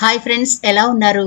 Hi friends, ఎలా ఉన్నారు?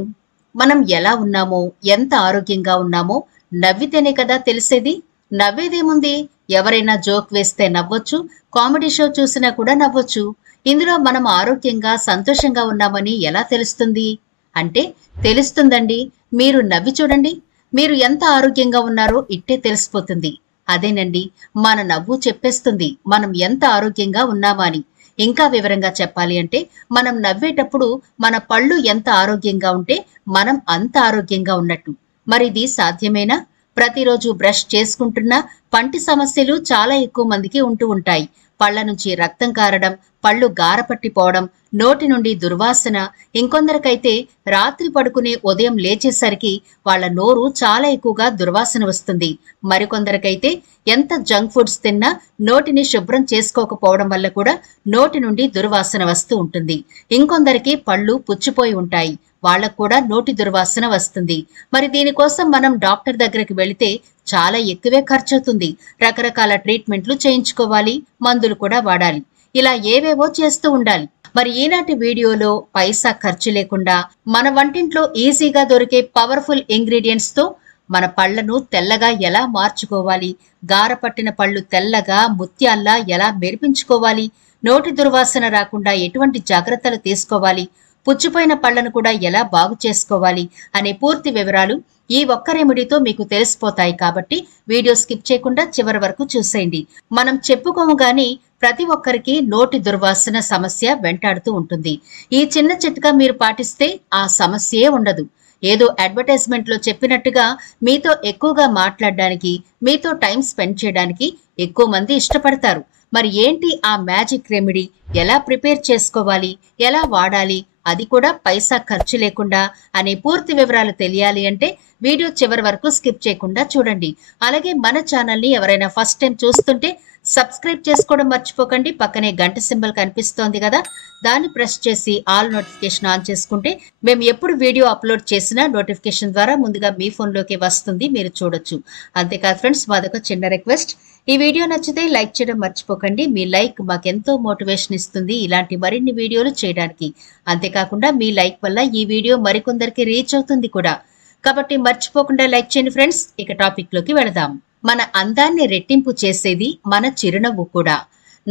మనం ఎలా ఉన్నామో, ఎంత ఆరోగ్యంగా ఉన్నామో నవ్వితేనే కదా తెలిసేది. నవ్వేదేముంది? ఎవరైనా జోక్ వేస్తే నవ్వొచ్చు, కామెడీ షో చూసినా కూడా నవ్వొచ్చు. ఇందులో మనం ఆరోగ్యంగా, సంతోషంగా ఉన్నామని ఎలా తెలుస్తుంది? అంటే తెలుస్తుందండి. మీరు నవ్వి చూడండి. మీరు ఎంత ఆరోగ్యంగా ఉన్నారో ఇట్టే తెలిసిపోతుంది. అదేనండి, మన నవ్వు చెప్పేస్తుంది మనం ఎంత ఆరోగ్యంగా ఉన్నామా అని. ఇంకా వివరంగా చెప్పాలి అంటే మనం నవ్వేటప్పుడు మన పళ్ళు ఎంత ఆరోగ్యంగా ఉంటే మనం అంత ఆరోగ్యంగా ఉన్నట్టు. మరిది సాధ్యమేనా? ప్రతిరోజు బ్రష్ చేసుకుంటున్నా పంటి సమస్యలు చాలా ఎక్కువ మందికి ఉంటూ ఉంటాయి. పళ్ళ నుంచి రక్తం కారడం, పళ్ళు గారపట్టిపోవడం, నోటి నుండి దుర్వాసన, ఇంకొందరికైతే రాత్రి పడుకుని ఉదయం లేచేసరికి వాళ్ళ నోరు చాలా ఎక్కువగా దుర్వాసన వస్తుంది. మరికొందరికైతే ఎంత జంక్ ఫుడ్స్ తిన్నా నోటిని శుభ్రం చేసుకోకపోవడం వల్ల కూడా నోటి నుండి దుర్వాసన వస్తూ ఉంటుంది. ఇంకొందరికి పళ్ళు పుచ్చిపోయి ఉంటాయి. వాళ్ళకు కూడా నోటి దుర్వాసన వస్తుంది. మరి దీనికోసం మనం డాక్టర్ దగ్గరికి వెళితే చాలా ఎక్కువే ఖర్చవుతుంది. రకరకాల ట్రీట్మెంట్లు చేయించుకోవాలి, మందులు కూడా వాడాలి. ఇలా ఏవేవో చేస్తూ ఉండాలి. మరి ఈనాటి వీడియోలో పైసా ఖర్చు లేకుండా మన వంటింట్లో ఈజీగా దొరికే పవర్ఫుల్ ఇంగ్రీడియంట్స్ తో మన పళ్లను తెల్లగా ఎలా మార్చుకోవాలి, గారపట్టిన పళ్ళు తెల్లగా ముత్యాల్లా ఎలా మెరిపించుకోవాలి, నోటి దుర్వాసన రాకుండా ఎటువంటి జాగ్రత్తలు తీసుకోవాలి, పుచ్చిపోయిన పళ్లను కూడా ఎలా బాగు చేసుకోవాలి అనే పూర్తి వివరాలు ఈ ఒక్క రెమెడీతో మీకు తెలిసిపోతాయి. కాబట్టి వీడియో స్కిప్ చేయకుండా చివరి వరకు చూసేయండి. మనం చెప్పుకోము గాని ప్రతి ఒక్కరికి నోటి దుర్వాసన సమస్య వెంటాడుతూ ఉంటుంది. ఈ చిన్న చిట్కా మీరు పాటిస్తే ఆ సమస్యే ఉండదు. ఏదో అడ్వర్టైజ్మెంట్ లో చెప్పినట్టుగా మీతో ఎక్కువగా మాట్లాడడానికి, మీతో టైం స్పెండ్ చేయడానికి ఎక్కువ మంది ఇష్టపడతారు. మరి ఏంటి ఆ మ్యాజిక్ రెమెడీ? ఎలా ప్రిపేర్ చేసుకోవాలి, ఎలా వాడాలి, అది కూడా పైసా ఖర్చు లేకుండా అనే పూర్తి వివరాలు తెలియాలి అంటే వీడియో చివరి వరకు స్కిప్ చేయకుండా చూడండి. అలాగే మన ఛానల్ ని ఎవరైనా ఫస్ట్ టైం చూస్తుంటే సబ్స్క్రైబ్ చేసుకోవడం మర్చిపోకండి. పక్కనే గంట సింబల్ కనిపిస్తోంది కదా, దాన్ని ప్రెస్ చేసి ఆల్ నోటిఫికేషన్ ఆన్ చేసుకుంటే మేము ఎప్పుడు వీడియో అప్లోడ్ చేసినా నోటిఫికేషన్ ద్వారా ముందుగా మీ ఫోన్లోకి వస్తుంది, మీరు చూడొచ్చు. అంతేకాదు ఫ్రెండ్స్, మాదొక చిన్న రిక్వెస్ట్, ఈ వీడియో నచ్చితే లైక్ చేయడం మర్చిపోకండి. మీ లైక్ మాకెంతో మోటివేషన్ ఇస్తుంది ఇలాంటి మరిన్ని వీడియోలు చేయడానికి. అంతేకాకుండా మీ లైక్ వల్ల ఈ వీడియో మరికొందరికి రీచ్ అవుతుంది కూడా. కాబట్టి మర్చిపోకుండా లైక్ చేయండి ఫ్రెండ్స్. ఇక టాపిక్ లోకి వెళదాం. మన అందాన్ని రెట్టింపు చేసేది మన చిరునవ్వు కూడా.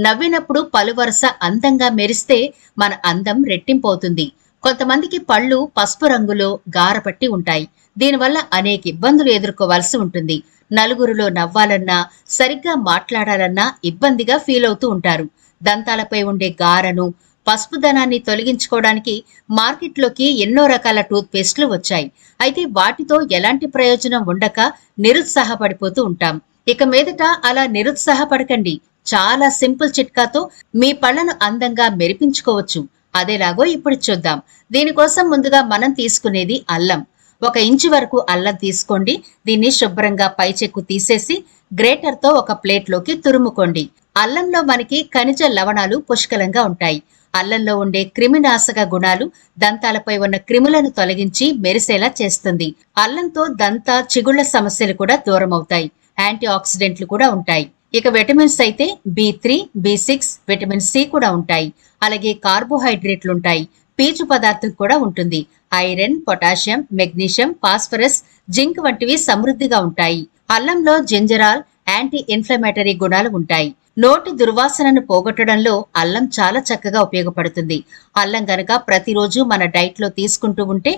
నవ్వినప్పుడు పలువరస అందంగా మెరిస్తే మన అందం రెట్టింపు అవుతుంది. కొంతమందికి పళ్ళు పసుపు రంగులో గారపట్టి ఉంటాయి. దీనివల్ల అనేక ఇబ్బందులు ఎదుర్కోవాల్సి ఉంటుంది. నలుగురిలో నవ్వాలన్నా, సరిగ్గా మాట్లాడాలన్నా ఇబ్బందిగా ఫీల్ అవుతూ ఉంటారు. దంతాలపై ఉండే గారను, పసుపుదనాన్ని తొలగించుకోవడానికి మార్కెట్లోకి ఎన్నో రకాల టూత్ పేస్ట్లు వచ్చాయి. అయితే వాటితో ఎలాంటి ప్రయోజనం ఉండక నిరుత్సాహపడిపోతూ ఉంటాం. ఇక మీదట అలా నిరుత్సాహపడకండి. చాలా సింపుల్ చిట్కాతో మీ పళ్లను అందంగా మెరిపించుకోవచ్చు. అదేలాగో ఇప్పుడు చూద్దాం. దీనికోసం ముందుగా మనం తీసుకునేది అల్లం. 1 ఇంచు వరకు అల్లం తీసుకోండి. దీన్ని శుభ్రంగా పై చెక్కు తీసేసి గ్రేటర్తో ఒక ప్లేట్లోకి తురుముకోండి. అల్లంలో మనకి ఖనిజ లవణాలు పుష్కలంగా ఉంటాయి. అల్లంలో ఉండే క్రిమినాశక గుణాలు దంతాలపై ఉన్న క్రిములను తొలగించి మెరిసేలా చేస్తుంది. అల్లంతో దంత చిగుళ్ల సమస్యలు కూడా దూరం అవుతాయి. యాంటీ ఆక్సిడెంట్లు కూడా ఉంటాయి. ఇక విటమిన్స్ అయితే B3, B6, విటమిన్ సి కూడా ఉంటాయి. అలాగే కార్బోహైడ్రేట్లు ఉంటాయి. పీచు పదార్థం కూడా ఉంటుంది. Iron, potassium, magnesium, phosphorus, zinc వంటివి సమృద్ధిగా ఉంటాయి. అల్లంలో జింజరాల్, యాంటీ ఇన్ఫ్లమేటరీ గుణాలు ఉంటాయి. నోటి దుర్వాసనను పోగొట్టడంలో అల్లం చాలా చక్కగా ఉపయోగపడుతుంది. అల్లం గనక ప్రతిరోజు మన డైట్ లో తీసుకుంటూ ఉంటే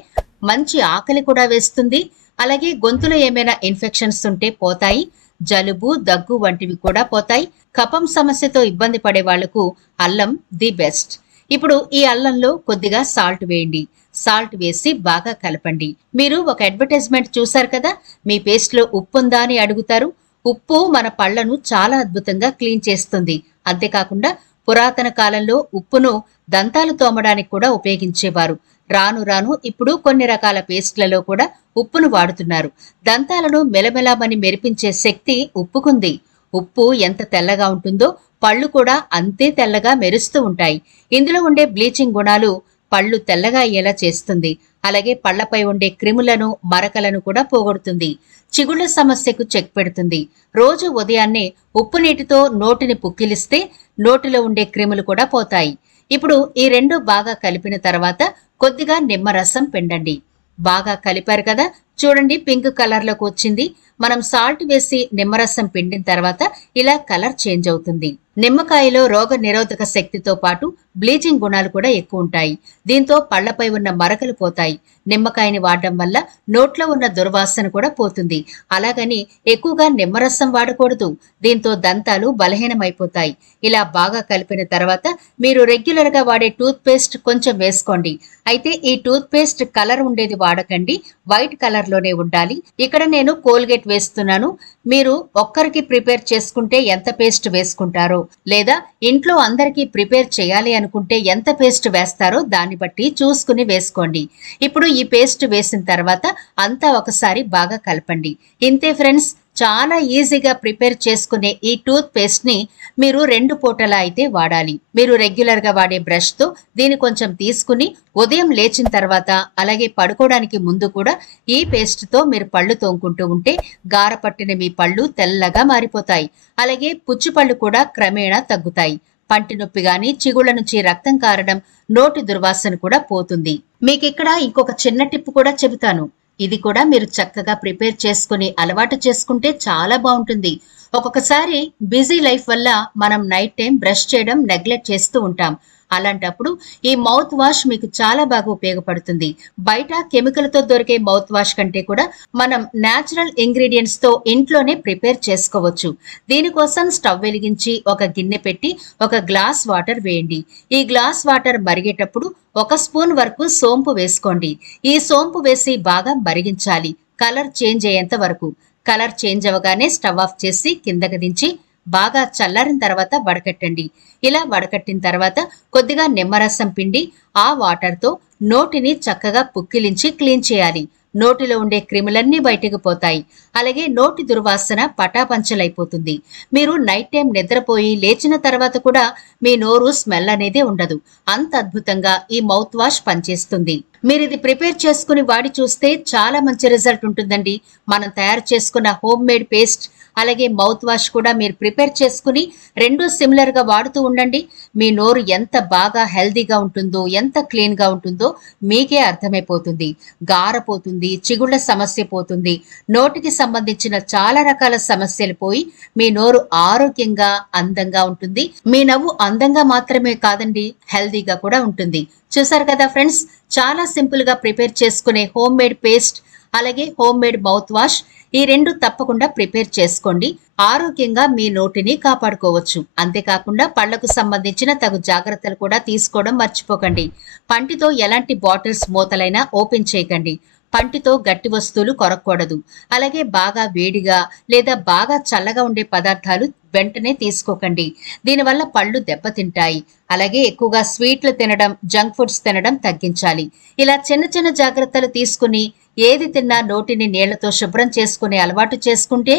మంచి ఆకలి కూడా వేస్తుంది. అలాగే గొంతులో ఏమైనా ఇన్ఫెక్షన్స్ ఉంటే పోతాయి. జలుబు, దగ్గు వంటివి కూడా పోతాయి. కఫం సమస్యతో ఇబ్బంది పడే వాళ్లకు అల్లం ది బెస్ట్. ఇప్పుడు ఈ అల్లంలో కొద్దిగా సాల్ట్ వేయండి. సాల్ట్ వేసి బాగా కలపండి. మీరు ఒక అడ్వర్టైజ్మెంట్ చూశారు కదా, మీ పేస్ట్ లో ఉప్పు ఉందా అని అడుగుతారు. ఉప్పు మన పళ్లను చాలా అద్భుతంగా క్లీన్ చేస్తుంది. అంతేకాకుండా పురాతన కాలంలో ఉప్పును దంతాలు తోమడానికి కూడా ఉపయోగించేవారు. రాను రాను ఇప్పుడు కొన్ని రకాల పేస్ట్లలో కూడా ఉప్పును వాడుతున్నారు. దంతాలను మెలమెలమని మెరిపించే శక్తి ఉప్పుకుంది. ఉప్పు ఎంత తెల్లగా ఉంటుందో పళ్ళు కూడా అంతే తెల్లగా మెరుస్తూ ఉంటాయి. ఇందులో ఉండే బ్లీచింగ్ గుణాలు పళ్ళు తెల్లగా అయ్యేలా చేస్తుంది. అలాగే పళ్లపై ఉండే క్రిములను, మరకలను కూడా పోగొడుతుంది. చిగుళ్ల సమస్యకు చెక్ పెడుతుంది. రోజు ఉదయాన్నే ఉప్పు నీటితో నోటిని పుక్కిలిస్తే నోటిలో ఉండే క్రిములు కూడా పోతాయి. ఇప్పుడు ఈ రెండు బాగా కలిపిన తర్వాత కొద్దిగా నిమ్మరసం పిండండి. బాగా కలిపారు కదా, చూడండి పింక్ కలర్ లోకి వచ్చింది. మనం సాల్ట్ వేసి నిమ్మరసం పిండిన తర్వాత ఇలా కలర్ చేంజ్ అవుతుంది. నిమ్మకాయలో రోగ నిరోధక శక్తితో పాటు బ్లీచింగ్ గుణాలు కూడా ఎక్కువ ఉంటాయి. దీంతో పళ్లపై ఉన్న మరకలు పోతాయి. నిమ్మకాయని వాడడం వల్ల నోట్లో ఉన్న దుర్వాసన కూడా పోతుంది. అలాగని ఎక్కువగా నిమ్మరసం వాడకూడదు. దీంతో దంతాలు బలహీనమైపోతాయి. ఇలా బాగా కలిపిన తర్వాత మీరు రెగ్యులర్ గా వాడే టూత్ పేస్ట్ కొంచెం వేసుకోండి. అయితే ఈ టూత్ పేస్ట్ కలర్ ఉండేది వాడకండి, వైట్ కలర్ లోనే ఉండాలి. ఇక్కడ నేను కోల్గేట్ వేస్తున్నాను. మీరు ఒక్కరికి ప్రిపేర్ చేసుకుంటే ఎంత పేస్ట్ వేసుకుంటారో, లేదా ఇంట్లో అందరికీ ప్రిపేర్ చేయాలి అనుకుంటే ఎంత పేస్ట్ వేస్తారో దాన్ని బట్టి చూసుకుని వేసుకోండి. ఇప్పుడు ఈ పేస్ట్ వేసిన తర్వాత అంతా ఒకసారి బాగా కలపండి. ఇంతే ఫ్రెండ్స్, చాలా ఈజీగా ప్రిపేర్ చేసుకునే ఈ టూత్ పేస్ట్ ని మీరు 2 పూటలా అయితే వాడాలి. మీరు రెగ్యులర్ గా వాడే బ్రష్ తో దీన్ని కొంచెం తీసుకుని ఉదయం లేచిన తర్వాత అలాగే పడుకోవడానికి ముందు కూడా ఈ పేస్ట్ తో మీరు పళ్ళు తోముకుంటూ ఉంటే గార పట్టిన మీ పళ్ళు తెల్లగా మారిపోతాయి. అలాగే పుచ్చిపళ్ళు కూడా క్రమేణా తగ్గుతాయి. పంటి నొప్పి గాని, చిగుళ్ళ నుంచి రక్తం కారడం, నోటి దుర్వాసన కూడా పోతుంది. మీకు ఇక్కడ ఇంకొక చిన్న టిప్ కూడా చెబుతాను. ఇది కూడా మీరు చక్కగా ప్రిపేర్ చేసుకుని అలవాటు చేసుకుంటే చాలా బాగుంటుంది. ఒక్కొక్కసారి బిజీ లైఫ్ వల్ల మనం నైట్ టైం బ్రష్ చేయడం నెగ్లెక్ట్ చేస్తూ ఉంటాం. అలాంటప్పుడు ఈ మౌత్ వాష్ మీకు చాలా బాగా ఉపయోగపడుతుంది. బయట కెమికల్ తో దొరికే మౌత్ వాష్ కంటే కూడా మనం నేచురల్ ఇంగ్రీడియంట్స్ తో ఇంట్లోనే ప్రిపేర్ చేసుకోవచ్చు. దీనికోసం స్టవ్ వెలిగించి ఒక గిన్నె పెట్టి ఒక గ్లాస్ వాటర్ వేయండి. ఈ గ్లాస్ వాటర్ మరిగేటప్పుడు 1 స్పూన్ వరకు సోంపు వేసుకోండి. ఈ సోంపు వేసి బాగా మరిగించాలి, కలర్ చేంజ్ అయ్యేంత వరకు. కలర్ చేంజ్ అవగానే స్టవ్ ఆఫ్ చేసి కిందకి దించి బాగా చల్లారిన తర్వాత వడకట్టండి. ఇలా వడకట్టిన తర్వాత కొద్దిగా నిమ్మరసం పిండి ఆ వాటర్ తో నోటిని చక్కగా పుక్కిలించి క్లీన్ చేయాలి. నోటిలో ఉండే క్రిములన్నీ బయటకు పోతాయి. అలాగే నోటి దుర్వాసన పటాపంచలైపోతుంది. మీరు నైట్ టైం నిద్రపోయి లేచిన తర్వాత కూడా మీ నోరు స్మెల్ అనేది ఉండదు. అంత అద్భుతంగా ఈ మౌత్ వాష్ పనిచేస్తుంది. మీరు ఇది ప్రిపేర్ చేసుకుని వాడి చూస్తే చాలా మంచి రిజల్ట్ ఉంటుందండి. మనం తయారు చేసుకున్న హోమ్ మేడ్ పేస్ట్ అలాగే మౌత్ వాష్ కూడా మీరు ప్రిపేర్ చేసుకుని 2 సిమిలర్ గా వాడుతూ ఉండండి. మీ నోరు ఎంత బాగా హెల్దీగా ఉంటుందో, ఎంత క్లీన్ గా ఉంటుందో మీకే అర్థమైపోతుంది. గారపోతుంది, చిగుళ్ళ సమస్య పోతుంది, నోటికి సంబంధించిన చాలా రకాల సమస్యలు పోయి మీ నోరు ఆరోగ్యంగా అందంగా ఉంటుంది. మీ నవ్వు అందంగా మాత్రమే కాదండి, హెల్దీగా కూడా ఉంటుంది. చూసారు కదా ఫ్రెండ్స్, చాలా సింపుల్ గా ప్రిపేర్ చేసుకునే హోమ్ మేడ్ పేస్ట్ అలాగే హోమ్ మేడ్ మౌత్ వాష్ ఈ 2 తప్పకుండా ప్రిపేర్ చేసుకోండి. ఆరోగ్యంగా మీ నోటిని కాపాడుకోవచ్చు. అంతేకాకుండా పళ్లకు సంబంధించిన తగు జాగ్రత్తలు కూడా తీసుకోవడం మర్చిపోకండి. పంటితో ఎలాంటి బాటిల్స్ మూతలైనా ఓపెన్ చేయకండి. పంటితో గట్టి వస్తువులు కొరకూడదు. అలాగే బాగా వేడిగా లేదా బాగా చల్లగా ఉండే పదార్థాలు వెంటనే తీసుకోకండి. దీనివల్ల పళ్ళు దెబ్బతింటాయి. అలాగే ఎక్కువగా స్వీట్లు తినడం, జంక్ ఫుడ్స్ తినడం తగ్గించాలి. ఇలా చిన్న చిన్న జాగ్రత్తలు తీసుకుని ఏది తిన్నా నోటిని నీళ్లతో శుభ్రం చేసుకునే అలవాటు చేసుకుంటే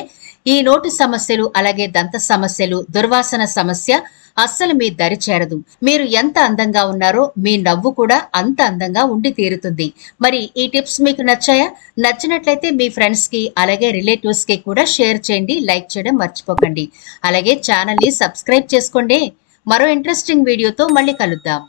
ఈ నోటి సమస్యలు అలాగే దంత సమస్యలు, దుర్వాసన సమస్య అస్సలు మీ దరి చేరదు. మీరు ఎంత అందంగా ఉన్నారో మీ నవ్వు కూడా అంత అందంగా ఉండి తీరుతుంది. మరి ఈ టిప్స్ మీకు నచ్చాయా? నచ్చినట్లయితే మీ ఫ్రెండ్స్ కి అలాగే రిలేటివ్స్ కి కూడా షేర్ చేయండి, లైక్ చేయడం మర్చిపోకండి. అలాగే ఛానల్ ని సబ్స్క్రైబ్ చేసుకోండి. మరో ఇంట్రెస్టింగ్ వీడియోతో మళ్ళీ కలుద్దాం.